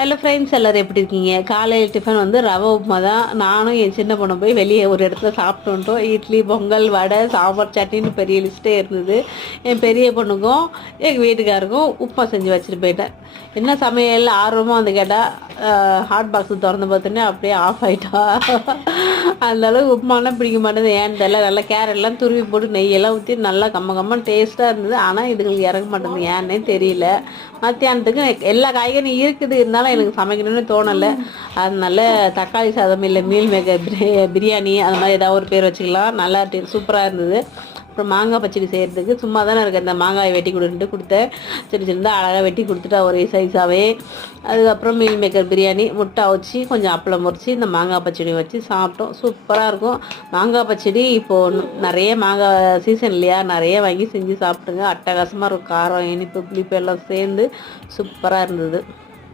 Hello friends, எல்லோரும் எப்படி இருக்கீங்க? காலையில் டிஃபன் வந்து ரவை உப்புமா தான். நானும் என் சின்ன பொண்ணு போய் வெளியே ஒரு இடத்துல சாப்பிட்டு வந்துட்டோம். இட்லி, பொங்கல், வடை, சாம்பார், சட்னின்னு பெரிய லிஸ்ட்டே இருந்தது. என் பெரிய பொண்ணுக்கும் எங்கள் வீட்டுக்காருக்கும் உப்புமா செஞ்சு வச்சுட்டு போயிட்டேன். என்ன சமையல் ஆர்வமாக வந்து கேட்டால் ஹாட் பாக்ஸ் திறந்து பார்த்தோன்னே அப்படியே ஆஃப் ஆகிட்டா. அந்தளவுக்கு உப்புமாலாம் பிடிக்க மாட்டேங்குது. ஏன்னு தெரியல. நல்லா கேரட்லாம் துருவி போட்டு நெய்யெல்லாம் ஊற்றி நல்லா கம்ம டேஸ்ட்டாக இருந்தது. ஆனால் இதுங்களுக்கு இறங்க மாட்டேங்குது, ஏன்னே தெரியல. மத்தியானத்துக்கு எல்லா காய்கறியும் இருக்குது, இருந்தாலும் எனக்கு சமைக்கணும்னு தோணலை. அதனால தக்காளி சாதம் இல்லை மீல் மேக்கர் பிரியாணி அந்த மாதிரி ஏதாவது ஒரு பேர் வச்சுக்கலாம். நல்லா சூப்பராக இருந்தது. அப்புறம் மாங்காய் பச்சடி செய்கிறதுக்கு சும்மா தானே இருக்குது, அந்த மாங்காயை வெட்டி கொடுத்தேன். சின்னதாக அழகாக வெட்டி கொடுத்துட்டா ஒரே சைஸாகவே. அதுக்கப்புறம் மீல் மேக்கர் பிரியாணி, முட்டை வச்சு கொஞ்சம் அப்பளம் முறிச்சு இந்த மாங்காய் பச்சடி வச்சு சாப்பிட்டோம். சூப்பராக இருக்கும். மாங்காய் பச்சடி இப்போது நிறைய மாங்காய் சீசன் இல்லையா, நிறைய வாங்கி செஞ்சு சாப்பிட்டுங்க. அட்டகாசமாக இருக்கும். காரம், இனிப்பு, புளிப்பு எல்லாம் சேர்ந்து சூப்பராக இருந்தது.